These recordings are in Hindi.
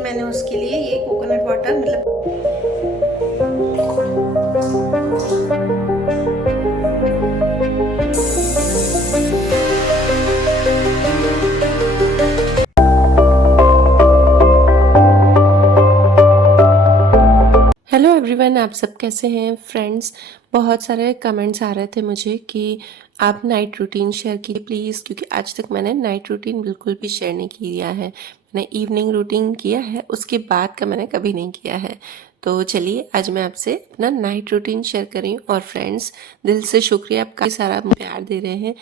मैंने उसके लिए ये कोकोनट वाटर मतलब हेलो एवरीवन, आप सब कैसे हैं फ्रेंड्स। बहुत सारे कमेंट्स आ रहे थे मुझे कि आप नाइट रूटीन शेयर कीजिए प्लीज़, क्योंकि आज तक मैंने नाइट रूटीन बिल्कुल भी शेयर नहीं किया है। मैंने इवनिंग रूटीन किया है, उसके बाद का मैंने कभी नहीं किया है। तो चलिए आज मैं आपसे अपना नाइट रूटीन शेयर कर रही हूँ। और फ्रेंड्स, दिल से शुक्रिया, आप काफ़ी सारा प्यार दे रहे हैं।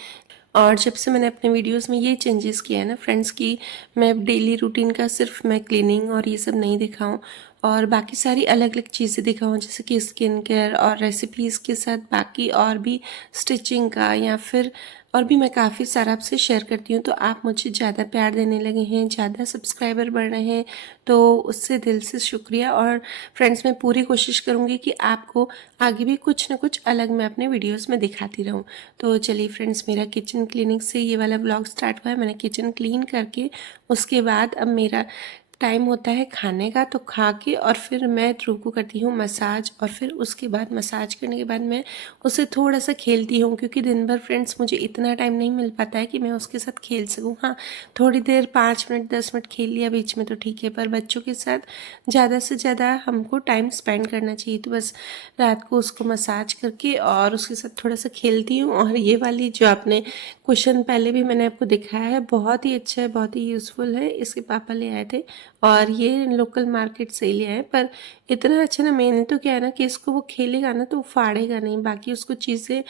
और जब से मैंने अपने वीडियोस में ये चेंजेस किया है ना फ्रेंड्स, की मैं डेली रूटीन का सिर्फ मैं क्लीनिंग और ये सब नहीं दिखाऊं और बाकी सारी अलग अलग चीज़ें दिखाऊं, जैसे कि स्किन केयर और रेसिपीज़ के साथ बाकी और भी स्टिचिंग का या फिर और भी मैं काफ़ी सारा आपसे शेयर करती हूँ। तो आप मुझे ज़्यादा प्यार देने लगे हैं, ज़्यादा सब्सक्राइबर बढ़ रहे हैं, तो उससे दिल से शुक्रिया। और फ्रेंड्स, मैं पूरी कोशिश करूँगी कि आपको आगे भी कुछ ना कुछ अलग मैं अपने वीडियोस में दिखाती रहूँ। तो चलिए फ्रेंड्स, मेरा किचन क्लीनिंग से ये वाला व्लॉग स्टार्ट हुआ है। मैंने किचन क्लीन करके उसके बाद अब मेरा टाइम होता है खाने का, तो खा के और फिर मैं ध्रुव को करती हूँ मसाज। और फिर उसके बाद मसाज करने के बाद मैं उससे थोड़ा सा खेलती हूँ, क्योंकि दिन भर फ्रेंड्स मुझे इतना टाइम नहीं मिल पाता है कि मैं उसके साथ खेल सकूँ। हाँ, थोड़ी देर 5 मिनट 10 मिनट खेल लिया बीच में तो ठीक है, पर बच्चों के साथ ज़्यादा से ज़्यादा हमको टाइम स्पेंड करना चाहिए। तो बस रात को उसको मसाज करके और उसके साथ थोड़ा सा खेलती हूँ। और ये वाली जो आपने क्वेश्चन पहले भी मैंने आपको दिखाया है, बहुत ही अच्छा है, बहुत ही यूज़फुल है। इसके पापा ले आए थे और ये लोकल मार्केट से ही ले आए। पर इतना अच्छा ना, मेन तो क्या है ना कि इसको वो खेलेगा ना तो वो फाड़ेगा नहीं। बाकी उसको चीज़ें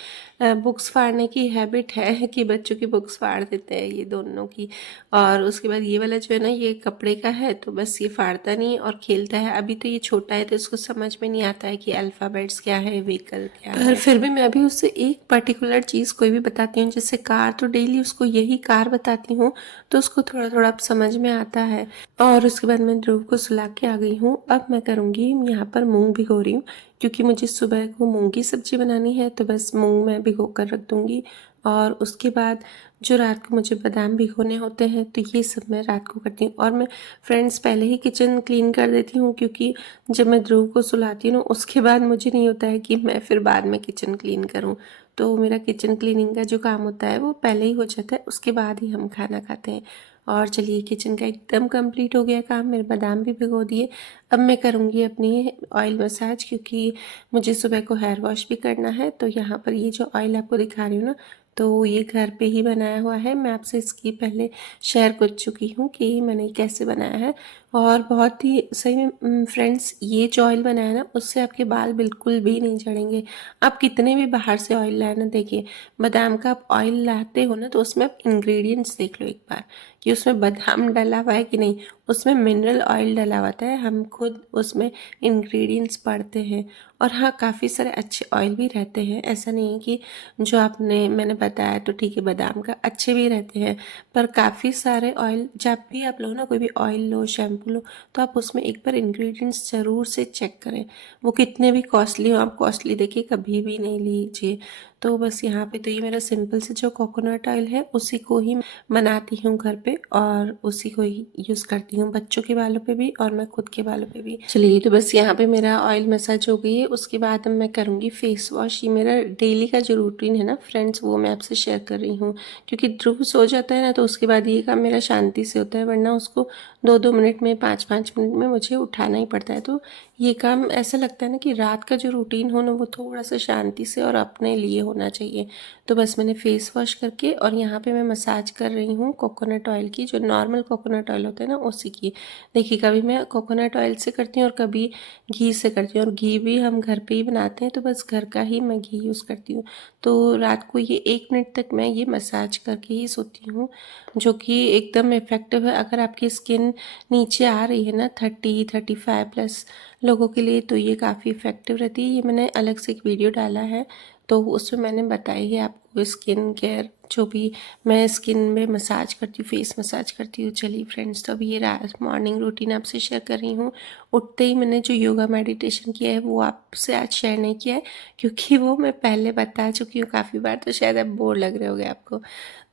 बुक्स फाड़ने की हैबिट है कि बच्चों की बुक्स फाड़ देते हैं ये दोनों की। और उसके बाद ये वाला जो है ना, ये कपड़े का है, तो बस ये फाड़ता नहीं और खेलता है। अभी तो ये छोटा है तो इसको समझ में नहीं आता है कि अल्फ़ाबेट्स क्या है, व्हीकल क्या है। पर फिर भी मैं अभी उससे एक पर्टिकुलर चीज़ कोई भी बताती हूँ, जैसे कार, तो डेली उसको यही कार बताती हूँ, तो उसको थोड़ा थोड़ा अब समझ में आता है। और उसके बाद मैं ध्रुव को सुला के आ गई हूँ। अब मैं करूँगी यहाँ पर मूंग भिगो रही हूँ, क्योंकि मुझे सुबह को मूंग की सब्ज़ी बनानी है, तो बस मूंग मैं भिगो कर रख दूँगी। और उसके बाद जो रात को मुझे बादाम भिगोने होते हैं, तो ये सब मैं रात को करती हूँ। और मैं फ्रेंड्स पहले ही किचन क्लीन कर देती हूँ, क्योंकि जब मैं ध्रुव को सुलाती हूँ ना, उसके बाद मुझे नहीं होता है कि मैं फिर बाद में किचन क्लीन करूँ। तो मेरा किचन क्लीनिंग का जो काम होता है वो पहले ही हो जाता है, उसके बाद ही हम खाना खाते हैं। और चलिए, किचन का एकदम कंप्लीट हो गया काम, मेरे बादाम भी भिगो दिए। अब मैं करूँगी अपनी ऑयल मसाज, क्योंकि मुझे सुबह को हेयर वॉश भी करना है। तो यहाँ पर ये जो ऑयल आपको दिखा रही हूँ ना, तो ये घर पे ही बनाया हुआ है। मैं आपसे इसकी पहले शेयर कर चुकी हूँ कि मैंने कैसे बनाया है। और बहुत ही सही में फ्रेंड्स, ये जो ऑयल बनाया ना, उससे आपके बाल बिल्कुल भी नहीं झड़ेंगे। आप कितने भी बाहर से ऑयल लाए ना, देखिए बादाम का आप ऑयल लाते हो ना, तो उसमें आप इंग्रेडिएंट्स देख लो एक बार कि उसमें बादाम डला हुआ है कि नहीं। उसमें मिनरल ऑयल डला हुआ है, हम खुद उसमें इंग्रेडिएंट्स पढ़ते हैं। और हाँ, काफ़ी सारे अच्छे ऑयल भी रहते हैं, ऐसा नहीं है कि जो आपने मैंने बताया तो ठीक है, बादाम का अच्छे भी रहते हैं। पर काफ़ी सारे ऑयल, जब भी आप लो ना, कोई भी ऑयल लो, शैम्पू लो, तो आप उसमें एक बार इंग्रेडिएंट्स ज़रूर से चेक करें। वो कितने भी कॉस्टली हो, आप कॉस्टली देखिए कभी भी नहीं लीजिए। तो बस यहाँ पे तो ये मेरा सिंपल से जो कोकोनट ऑयल है, उसी को ही बनाती हूँ घर पे और उसी को ही यूज़ करती हूँ बच्चों के बालों पे भी और मैं खुद के बालों पे भी। चलिए, तो बस यहाँ पे मेरा ऑयल मसाज हो गई है। उसके बाद अब मैं करूँगी फेस वॉश। ये मेरा डेली का जो रूटीन है ना फ्रेंड्स, वो मैं आपसे शेयर कर रही हूँ, क्योंकि ध्रुव सो जाता है ना, तो उसके बाद ये काम मेरा शांति से होता है, वरना उसको 2-2 मिनट में 5-5 मिनट में मुझे उठाना ही पड़ता है। तो ये काम ऐसा लगता है ना कि रात का जो रूटीन हो ना, वो थोड़ा सा शांति से और अपने लिए होना चाहिए। तो बस मैंने फेस वॉश करके और यहाँ पे मैं मसाज कर रही हूँ कोकोनट ऑयल की, जो नॉर्मल कोकोनट ऑयल होता है ना, उसी की। देखिए, कभी मैं कोकोनट ऑयल से करती हूँ और कभी घी से करती हूँ, और घी भी हम घर पे ही बनाते हैं, तो बस घर का ही मैं घी यूज़ करती हूँ। तो रात को ये 1 मिनट तक मैं ये मसाज करके ही सोती हूँ, जो कि एकदम इफ़ेक्टिव है। अगर आपकी स्किन नीचे आ रही है ना 30-35+ लोगों के लिए, तो ये काफ़ी इफ़ेक्टिव रहती है। ये मैंने अलग से एक वीडियो डाला है, तो उसमें मैंने बताई है आपको आपको स्किन केयर जो भी मैं स्किन में मसाज करती हूँ, फेस मसाज करती हूँ। चलिए फ्रेंड्स, तो अभी ये रात मॉर्निंग रूटीन आपसे शेयर कर रही हूँ। उठते ही मैंने जो योगा मेडिटेशन किया है वो आपसे आज शेयर नहीं किया है, क्योंकि वो मैं पहले बता चुकी हूँ काफ़ी बार, तो शायद अब बोर लग रहे होंगे आपको।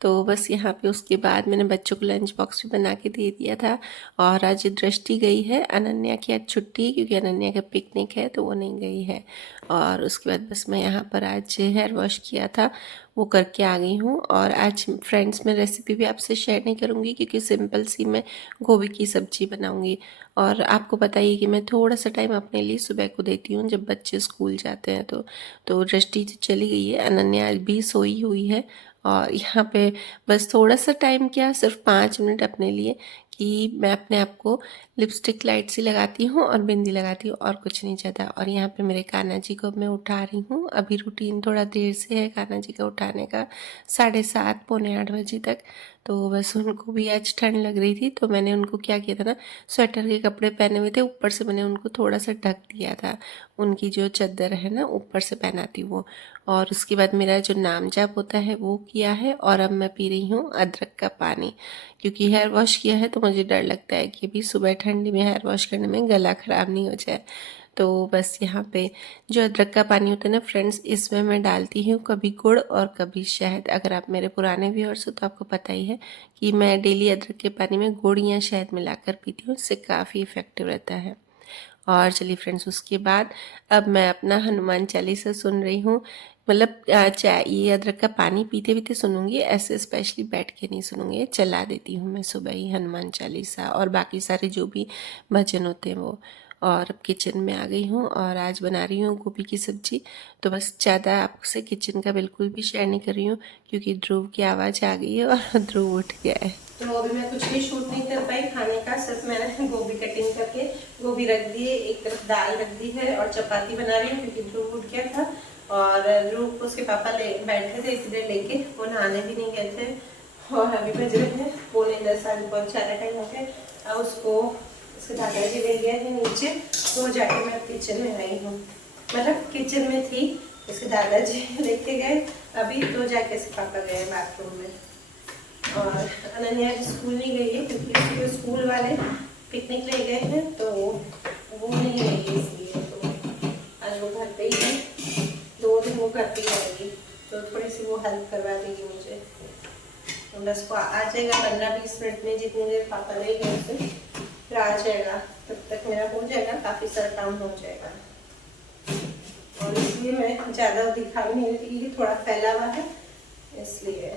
तो बस यहाँ पे उसके बाद मैंने बच्चों को लंच बॉक्स भी बना के दे दिया था। और आज दृष्टि गई है, अनन्या की आज छुट्टी, क्योंकि अनन्या का पिकनिक है तो वो नहीं गई है। और उसके बाद बस मैं यहाँ पर आज हेयर वॉश किया था, वो करके आ गई हूँ। और आज फ्रेंड्स मैं रेसिपी भी आपसे शेयर नहीं करूँगी, क्योंकि सिंपल सी मैं गोभी की सब्ज़ी बनाऊँगी। और आपको पता ही है कि मैं थोड़ा सा टाइम अपने लिए सुबह को देती हूँ जब बच्चे स्कूल जाते हैं। तो दृष्टि तो चली गई है, अनन्या भी सोई हुई है। और यहाँ पे बस थोड़ा सा टाइम, क्या सिर्फ 5 मिनट अपने लिए, कि मैं अपने आप को लिपस्टिक लाइट सी लगाती हूँ और बिंदी लगाती हूँ, और कुछ नहीं चाहता। और यहाँ पे मेरे कान्हा जी को मैं उठा रही हूँ। अभी रूटीन थोड़ा देर से है कान्हा जी का उठाने का, 7:30 पौने 8 बजे तक। तो बस उनको भी आज ठंड लग रही थी, तो मैंने उनको क्या किया था ना, स्वेटर के कपड़े पहने हुए थे, ऊपर से मैंने उनको थोड़ा सा ढक दिया था। उनकी जो चादर है ना, ऊपर से पहनाती वो। और उसके बाद मेरा जो नाम जाप होता है वो किया है। और अब मैं पी रही हूँ अदरक का पानी, क्योंकि हेयर वॉश किया है तो मुझे डर लगता है कि अभी सुबह ठंडी में हेयर वॉश करने में गला ख़राब नहीं हो जाए। तो बस यहाँ पे जो अदरक का पानी होता है ना फ्रेंड्स, इसमें मैं डालती हूँ कभी गुड़ और कभी शहद। अगर आप मेरे पुराने व्यूअर्स हो तो आपको पता ही है कि मैं डेली अदरक के पानी में गुड़ या शहद मिलाकर पीती हूँ, इससे काफ़ी इफ़ेक्टिव रहता है। और चलिए फ्रेंड्स, उसके बाद अब मैं अपना हनुमान चालीसा सुन रही हूँ। मतलब चाय, ये अदरक का पानी पीते पीते सुनूंगी, ऐसे स्पेशली बैठ के नहीं सुनूंगी। चला देती हूँ मैं सुबह ही हनुमान चालीसा और बाकी सारे जो भी भजन होते हैं वो। और अब किचन में आ गई हूँ और आज बना रही हूँ गोभी की सब्जी। तो बस ज़्यादा आपसे किचन का बिल्कुल भी शेयर नहीं कर रही हूँ, क्योंकि ध्रुव की आवाज़ आ गई है और ध्रुव उठ गया है। तो अभी मैं कुछ भी शूट नहीं कर पाई खाने का, सिर्फ मैंने गोभी कटिंग करके गोभी रख दी है, एक तरफ दाल रख दी है और चपाती बना रही हूँ, क्योंकि ध्रुव उठ गया था। और ध्रुव को उसके पापा बैठे थे इधर लेके, वो नहाने भी नहीं गए थे। और अभी बज रहे हैं 9:45, 4:30 टाइम हो गया। अब उसको उसके दादाजी ले गए हैं नीचे, तो जाके मैं किचन में आई हूँ। मतलब किचन में थी, इसके दादाजी लेके गए अभी, तो जाके इसके पापा गए बाथरूम में। और अनन्या स्कूल नहीं गई है, क्योंकि उसके स्कूल वाले पिकनिक ले गए हैं, तो वो नहीं गई है, इसलिए तो आज वो घर पे ही है। 2 दिन वो करती रहेगी, तो थोड़ी सी वो हेल्प करवा देगी मुझे। तो बस वो आ जाएगा 15-20 मिनट में, जितनी देर पापा रह गए उसे फिर आ जाएगा। तब तक मेरा हो जाएगा, काफ़ी सारा काम हो जाएगा। और इसलिए मैं ज़्यादा दिखा भी नहीं रही, क्योंकि थोड़ा फैला हुआ है इसलिए।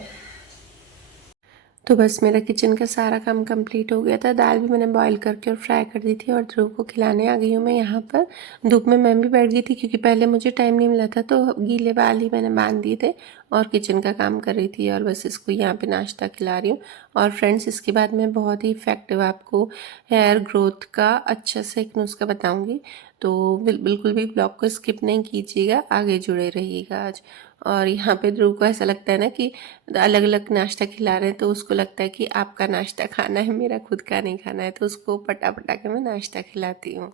तो बस मेरा किचन का सारा काम कंप्लीट हो गया था। दाल भी मैंने बॉईल करके और फ्राई कर दी थी, और ध्रुव को खिलाने आ गई हूँ मैं यहाँ पर। धूप में मैं भी बैठ गई थी, क्योंकि पहले मुझे टाइम नहीं मिला था, तो गीले बाल ही मैंने बांध दिए थे और किचन का काम कर रही थी। और बस इसको यहाँ पे नाश्ता खिला रही हूँ। और फ्रेंड्स, इसके बाद मैं बहुत ही इफेक्टिव आपको हेयर ग्रोथ का अच्छा से एक नुस्खा बताऊँगी, तो बिल्कुल भी ब्लॉग को स्किप नहीं कीजिएगा, आगे जुड़े रहिएगा आज। और यहाँ पे ध्रुव को ऐसा लगता है ना कि अलग अलग नाश्ता खिला रहे हैं, तो उसको लगता है कि आपका नाश्ता खाना है, मेरा खुद का नहीं खाना है, तो उसको पटा पटा के मैं नाश्ता खिलाती हूँ।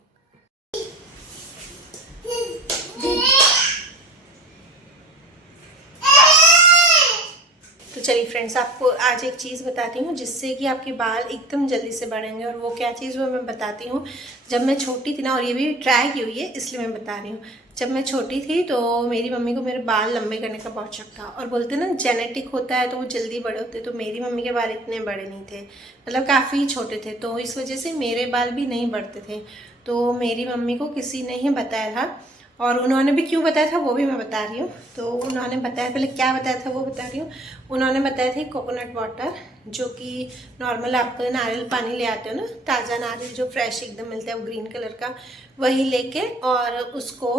तो चलिए फ्रेंड्स, आपको आज एक चीज़ बताती हूँ जिससे कि आपके बाल एकदम जल्दी से बढ़ेंगे। और वो क्या चीज़ वो मैं बताती हूँ। जब मैं छोटी थी ना, और ये भी ट्राई की हुई है इसलिए मैं बता रही हूँ। जब मैं छोटी थी तो मेरी मम्मी को मेरे बाल लंबे करने का बहुत शौक था, और बोलते ना जेनेटिक होता है तो वो जल्दी बड़े होते। तो मेरी मम्मी के बाल इतने बड़े नहीं थे, मतलब काफ़ी छोटे थे, तो इस वजह से मेरे बाल भी नहीं बढ़ते थे। तो मेरी मम्मी को किसी ने ही बताया था, और उन्होंने भी क्यों बताया था वो भी मैं बता रही हूँ। तो उन्होंने बताया, पहले क्या बताया था वो बता रही हूँ। उन्होंने बताया था कोकोनट वाटर, जो कि नॉर्मल आप नारियल पानी ले आते हो ना, ताज़ा नारियल जो फ्रेश एकदम मिलता है, वो ग्रीन कलर का, वही लेके और उसको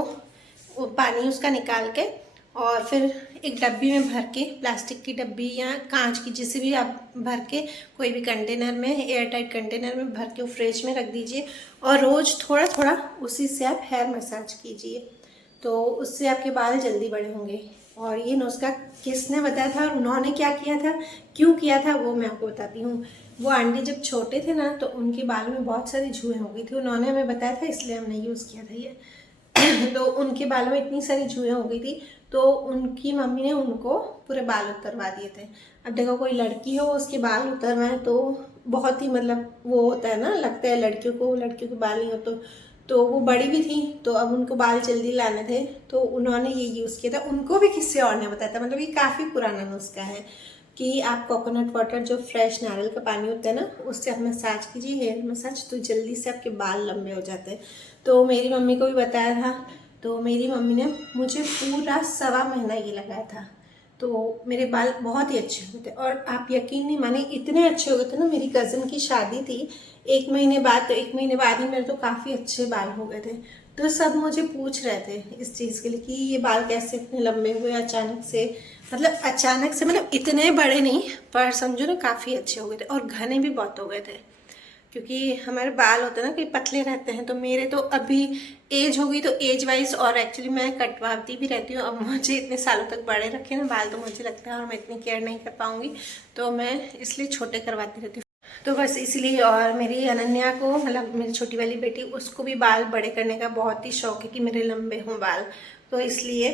वो पानी उसका निकाल के, और फिर एक डब्बी में भर के, प्लास्टिक की डब्बी या कांच की, जिसे भी आप भर के, कोई भी कंटेनर में, एयर टाइट कंटेनर में भर के वो फ्रिज में रख दीजिए। और रोज़ थोड़ा थोड़ा उसी से आप हेयर मसाज कीजिए, तो उससे आपके बाल जल्दी बड़े होंगे। और ये नुस्खा किसने बताया था और उन्होंने क्या किया था, क्यों किया था, वो मैं आपको बताती हूँ। वो आंटी जब छोटे थे ना, तो उनके बाल में बहुत सारी जुएँ हो गई थी, उन्होंने हमें बताया था, इसलिए हमने यूज़ किया था ये। तो उनके बालों में इतनी सारी जुएँ हो गई थी, तो उनकी मम्मी ने उनको पूरे बाल उतरवा दिए थे। अब देखो कोई लड़की हो उसके बाल उतरवाएं तो बहुत ही मतलब वो होता है ना, लगता है लड़कियों के बाल नहीं हो तो वो बड़ी भी थी, तो अब उनको बाल जल्दी लाने थे, तो उन्होंने ये यूज़ किया था। उनको भी किसी और ने बताया था, मतलब ये काफ़ी पुराना नुस्खा है कि आप कोकोनट वाटर, जो फ्रेश नारियल का पानी होता है ना, उससे आप मसाज कीजिए, हेयर मसाज, तो जल्दी से आपके बाल लंबे हो जाते हैं। तो मेरी मम्मी को भी बताया था, तो मेरी मम्मी ने मुझे पूरा 1.25 महीना ये लगाया था, तो मेरे बाल बहुत ही अच्छे हुए थे। और आप यकीन नहीं माने, इतने अच्छे हो गए थे ना, मेरी कज़न की शादी थी 1 महीने बाद, तो 1 महीने बाद ही मेरे तो काफ़ी अच्छे बाल हो गए थे। तो सब मुझे पूछ रहे थे इस चीज़ के लिए कि ये बाल कैसे इतने लंबे हुए अचानक से, मतलब अचानक से, मतलब इतने बड़े नहीं, पर समझो ना काफ़ी अच्छे हो गए थे और घने भी बहुत हो गए थे। क्योंकि हमारे बाल होते हैं ना कि पतले रहते हैं, तो मेरे तो अभी एज हो गई, तो एज वाइज, और एक्चुअली मैं कटवाती भी रहती हूँ। अब मुझे इतने सालों तक बड़े रखे ना बाल, तो मुझे लगता है और मैं इतनी केयर नहीं कर पाऊँगी, तो मैं इसलिए छोटे करवाती रहती हूँ। तो बस इसलिए, और मेरी अनन्या को, मतलब मेरी छोटी वाली बेटी, उसको भी बाल बड़े करने का बहुत ही शौक है कि मेरे लंबे हों बाल, तो इसलिए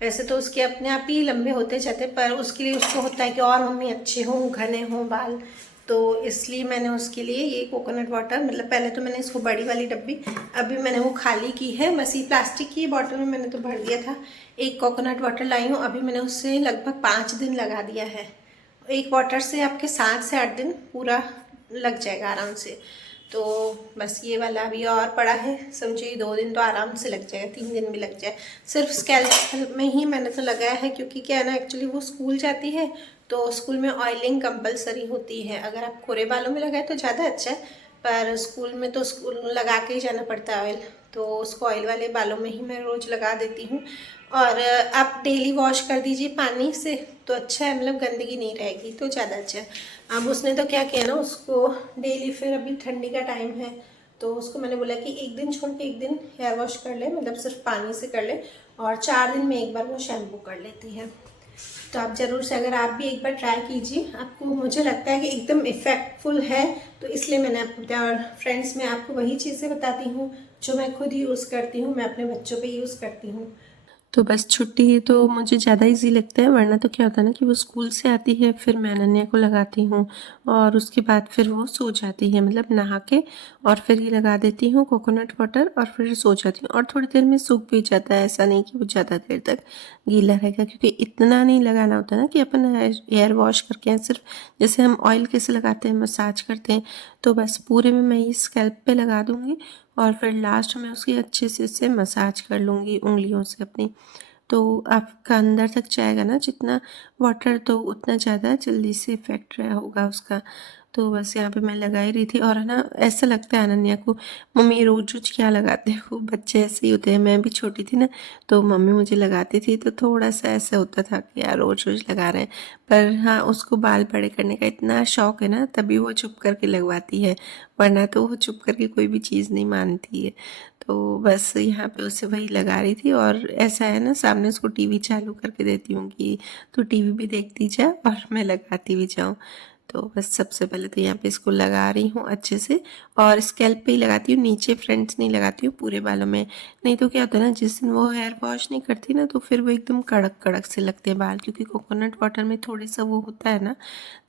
वैसे तो उसके अपने आप ही लंबे होते जाते, पर उसके लिए उसको होता है कि और मम्मी अच्छे हों, घने हों बाल, तो इसलिए मैंने उसके लिए ये कोकोनट वाटर, मतलब पहले तो मैंने इसको बड़ी वाली डब्बी, अभी मैंने वो खाली की है, बस ये प्लास्टिक की बॉटल में मैंने तो भर दिया था। एक कोकोनट वाटर लाई हूँ, अभी मैंने उससे लगभग 5 दिन लगा दिया है। एक वाटर से आपके 7 से 8 दिन पूरा लग जाएगा आराम से। तो बस ये वाला अभी और पड़ा है, समझिए 2 दिन तो आराम से लग जाएगा, 3 दिन भी लग जाए। सिर्फ स्कैल्प में ही मैंने तो लगाया है, क्योंकि क्या है ना, एक्चुअली वो स्कूल जाती है, तो स्कूल में ऑयलिंग कंपलसरी होती है। अगर आप पूरे बालों में लगाए तो ज़्यादा अच्छा है, पर स्कूल में तो स्कूल लगा के ही जाना पड़ता है ऑयल, तो उसको ऑयल वाले बालों में ही मैं रोज़ लगा देती हूँ। और आप डेली वॉश कर दीजिए पानी से, तो अच्छा है, मतलब गंदगी नहीं रहेगी, तो ज़्यादा अच्छा है। अब उसने तो क्या किया ना, उसको डेली, फिर अभी ठंडी का टाइम है, तो उसको मैंने बोला कि एक दिन छोड़ के एक दिन हेयर वॉश कर ले, मतलब सिर्फ पानी से कर ले, और 4 दिन में एक बार वो शैम्पू कर लेती है। तो आप ज़रूर से, अगर आप भी एक बार ट्राई कीजिए, आपको, मुझे लगता है कि एकदम इफ़ेक्टफुल है, तो इसलिए मैंने आपको बताया। और फ्रेंड्स, मैं आपको वही चीज़ें बताती हूँ जो मैं खुद यूज़ करती हूँ, मैं अपने बच्चों पे यूज़ करती हूँ। तो बस छुट्टी तो मुझे ज़्यादा इजी लगता है, वरना तो क्या होता है ना कि वो स्कूल से आती है, फिर मैं अनन्या को लगाती हूँ, और उसके बाद फिर वो सो जाती है, मतलब नहा के, और फिर ये लगा देती हूँ कोकोनट वाटर, और फिर सो जाती हूँ, और थोड़ी देर में सूख भी जाता है, ऐसा नहीं कि वो ज़्यादा देर तक गीला रहेगा, क्योंकि इतना नहीं लगाना होता ना कि अपन हेयर वॉश करके सिर्फ, जैसे हम ऑयल कैसे लगाते हैं, मसाज करते हैं, तो बस पूरे में मैं ये स्कैल्प पे लगा दूँगी, और फिर लास्ट में उसकी अच्छे से इससे मसाज कर लूँगी उंगलियों से अपनी, तो आपका अंदर तक जाएगा ना जितना वाटर, तो उतना ज़्यादा जल्दी से इफ़ेक्ट रहा होगा उसका। तो बस यहाँ पे मैं लगा ही रही थी, और है ना, ऐसा लगता है अनन्या को, मम्मी रोज रोज क्या लगाते हो, बच्चे ऐसे ही होते हैं। मैं भी छोटी थी ना, तो मम्मी मुझे लगाती थी, तो थोड़ा सा ऐसा होता था कि यार रोज रोज लगा रहे हैं, पर हाँ, उसको बाल बड़े करने का इतना शौक है ना, तभी वो चुप करके लगवाती है, वरना तो वो चुप करके कोई भी चीज़ नहीं मानती है। तो बस यहाँ पे उसे वही लगा रही थी, और ऐसा है ना, सामने उसको टीवी चालू करके देती हूँ कि तू टीवी भी देखती जा और मैं लगाती भी जाऊँ। तो बस सबसे पहले तो यहाँ पे इसको लगा रही हूँ अच्छे से, और स्कैल्प पे ही लगाती हूँ, नीचे फ्रंट्स नहीं लगाती हूँ पूरे बालों में। नहीं तो क्या होता है ना, जिस दिन वो हेयर वॉश नहीं करती ना, तो फिर वो एकदम कड़क कड़क से लगते हैं बाल, क्योंकि कोकोनट वाटर में थोड़ी सा वो होता है ना,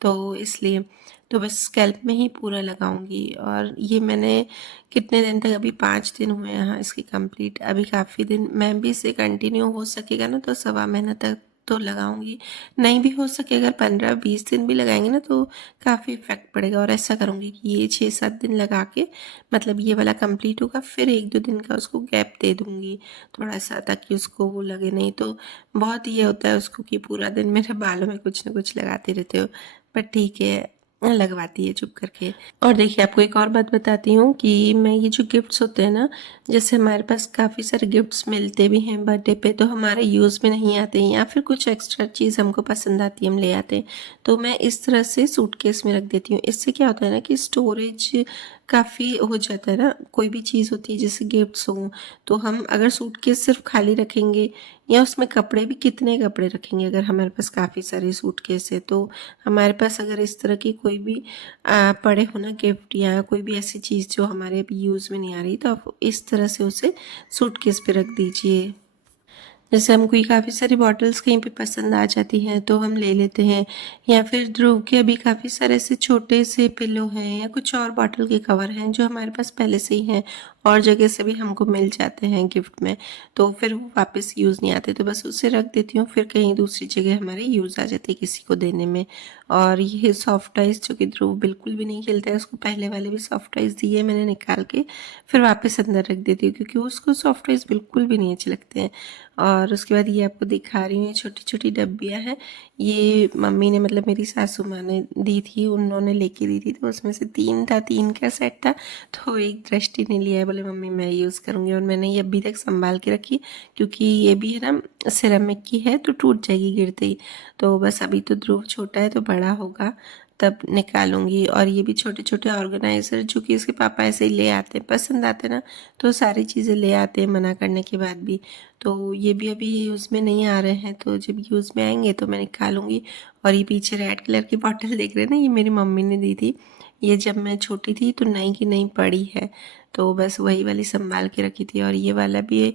तो इसलिए। तो बस स्कैल्प में ही पूरा लगाऊंगी, और ये मैंने कितने दिन तक, अभी 5 दिन हुए हैं हाँ इसकी कंप्लीट, अभी काफ़ी दिन मैं भी इसे कंटिन्यू हो सकेगा ना तो 1.25 महीना तक तो लगाऊंगी, नहीं भी हो सके अगर 15-20 दिन भी लगाएंगे ना तो काफ़ी इफेक्ट पड़ेगा। और ऐसा करूँगी कि ये 6-7 दिन लगा के, मतलब ये वाला कंप्लीट होगा, फिर 1-2 दिन का उसको गैप दे दूँगी थोड़ा सा, ताकि उसको वो लगे नहीं, तो बहुत ये होता है उसको कि पूरा दिन मेरे बालों में कुछ ना कुछ लगाते रहते हो, पर ठीक है, लगवाती है चुप करके। और देखिए आपको एक और बात बताती हूँ कि मैं ये जो गिफ्ट्स होते हैं ना, जैसे हमारे पास काफ़ी सारे गिफ्ट्स मिलते भी हैं बर्थडे पे, तो हमारे यूज़ में नहीं आते हैं, या फिर कुछ एक्स्ट्रा चीज़ हमको पसंद आती है हम ले आते हैं, तो मैं इस तरह से सूटकेस में रख देती हूँ। इससे क्या होता है ना कि स्टोरेज काफ़ी हो जाता है ना, कोई भी चीज़ होती है जैसे गिफ्ट्स हों, तो हम अगर सूटकेस सिर्फ खाली रखेंगे या उसमें कपड़े भी कितने कपड़े रखेंगे। अगर हमारे पास काफ़ी सारे सूटकेस है तो हमारे पास अगर इस तरह की कोई भी पड़े हो ना गिफ्ट या कोई भी ऐसी चीज़ जो हमारे अभी यूज़ में नहीं आ रही, तो आप इस तरह से उसे सूटकेस पे रख दीजिए। जैसे हमको ये काफ़ी सारी बॉटल्स कहीं पे पसंद आ जाती हैं तो हम ले लेते हैं, या फिर ध्रुव के अभी काफ़ी सारे ऐसे छोटे से पिलो हैं या कुछ और बॉटल के कवर हैं जो हमारे पास पहले से ही हैं और जगह से भी हमको मिल जाते हैं गिफ्ट में, तो फिर वो वापस यूज़ नहीं आते, तो बस उसे रख देती हूँ, फिर कहीं दूसरी जगह हमारे यूज़ आ जाती है किसी को देने में। और ये सॉफ्ट टॉयज़ जो कि ध्रुव बिल्कुल भी नहीं खेलता है, उसको पहले वाले भी सॉफ्ट टॉयज़ दिए मैंने निकाल के, फिर वापस अंदर रख देती हूँ क्योंकि उसको सॉफ्ट टॉयज़ बिल्कुल भी नहीं अच्छे लगते हैं। और उसके बाद ये आपको दिखा रही हूँ, ये छोटी-छोटी डब्बियाँ हैं, ये मम्मी ने मतलब मेरी सासू माँ ने दी थी, उन्होंने लेके दी थी, तो उसमें से 3 था, 3 का सेट था, तो एक दृष्टि ने लिया है, बोले मम्मी मैं यूज़ करूँगी, और मैंने ये अभी तक सँभाल के रखी क्योंकि ये भी है ना सिरेमिक की है तो टूट जाएगी गिरते ही, तो बस अभी तो ध्रुव छोटा है तो बड़ा होगा तब निकालूंगी। और ये भी छोटे-छोटे ऑर्गेनाइज़र जो कि इसके पापा ऐसे ही ले आते हैं, पसंद आते हैं ना, तो सारी चीज़ें ले आते हैं मना करने के बाद भी। तो ये भी अभी यूज़ में नहीं आ रहे हैं, तो जब यूज़ में आएंगे तो मैं निकालूंगी। और ये पीछे रेड कलर की बॉटल देख रहे हैं ना, ये मेरी मम्मी ने दी थी, ये जब मैं छोटी थी तो नई की नई पड़ी है, तो बस वही वाली संभाल के रखी थी। और ये वाला भी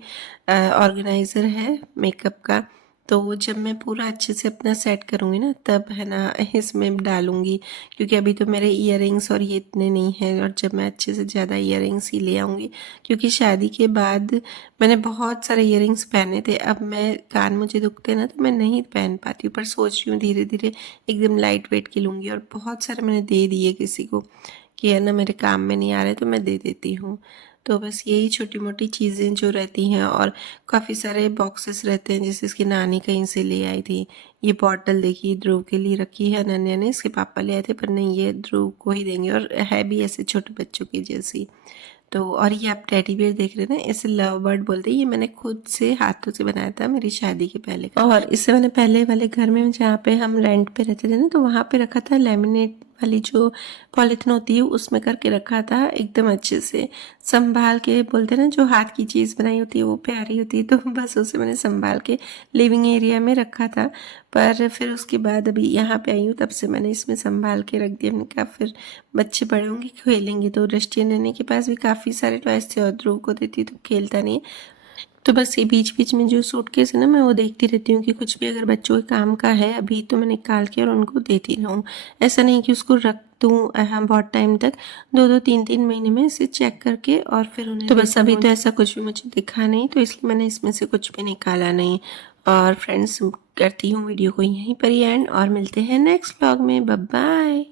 ऑर्गेनाइज़र है मेकअप का, तो जब मैं पूरा अच्छे से अपना सेट करूँगी ना तब है ना इसमें डालूँगी, क्योंकि अभी तो मेरे इयररिंग्स और ये इतने नहीं हैं, और जब मैं अच्छे से ज़्यादा इयररिंग्स ही ले आऊँगी, क्योंकि शादी के बाद मैंने बहुत सारे इयररिंग्स पहने थे, अब मैं कान मुझे दुखते ना तो मैं नहीं पहन पाती हूँ, पर सोच रही हूँ धीरे धीरे एकदम लाइट वेट के लूँगी। और बहुत सारे मैंने दे दिए किसी को कि है ना मेरे काम में नहीं आ रहे तो मैं दे देती हूँ। तो बस यही छोटी मोटी चीज़ें जो रहती हैं, और काफ़ी सारे बॉक्सेस रहते हैं, जैसे इसकी नानी कहीं से ले आई थी। ये बॉटल देखिए ध्रुव के लिए रखी है अनन्या ने, इसके पापा ले आए थे, पर नहीं ये ध्रुव को ही देंगे, और है भी ऐसे छोटे बच्चों की जैसी। तो और ये आप टेडी बियर देख रहे हैं ना, इसे लव बर्ड बोलते हैं, ये मैंने खुद से हाथों से बनाया था मेरी शादी के पहले का। और इससे मैंने पहले वाले घर में जहाँ पे हम रेंट पे रहते थे ना, तो वहाँ पे रखा था लेमिनेट वाली जो पॉलिथीन होती है उसमें करके रखा था, एकदम अच्छे से संभाल के, बोलते हैं ना जो हाथ की चीज़ बनाई होती है वो प्यारी होती है, तो बस उसे मैंने संभाल के लिविंग एरिया में रखा था। पर फिर उसके बाद अभी यहाँ पे आई हूँ तब से मैंने इसमें संभाल के रख दिया, मैंने कहा फिर बच्चे बड़े होंगे खेलेंगे, तो दृष्टि नैनी के पास भी काफ़ी सारे टॉयज थे और ध्रुव को देती तो खेलता नहीं, तो बस ये बीच बीच में जो सूटकेस है ना मैं वो देखती रहती हूँ कि कुछ भी अगर बच्चों के काम का है अभी तो मैं निकाल के और उनको देती रहूँ। ऐसा नहीं कि उसको रख दूँ हाँ बहुत टाइम तक, 2-2 3-3 महीने में इसे चेक करके और फिर उन्हें तो बस अभी तो ऐसा कुछ भी मुझे दिखा नहीं, तो इसलिए मैंने इसमें से कुछ भी निकाला नहीं। और फ्रेंड्स करती हूँ वीडियो को यहीं पर ही एंड, और मिलते हैं नेक्स्ट व्लॉग में। Bye bye.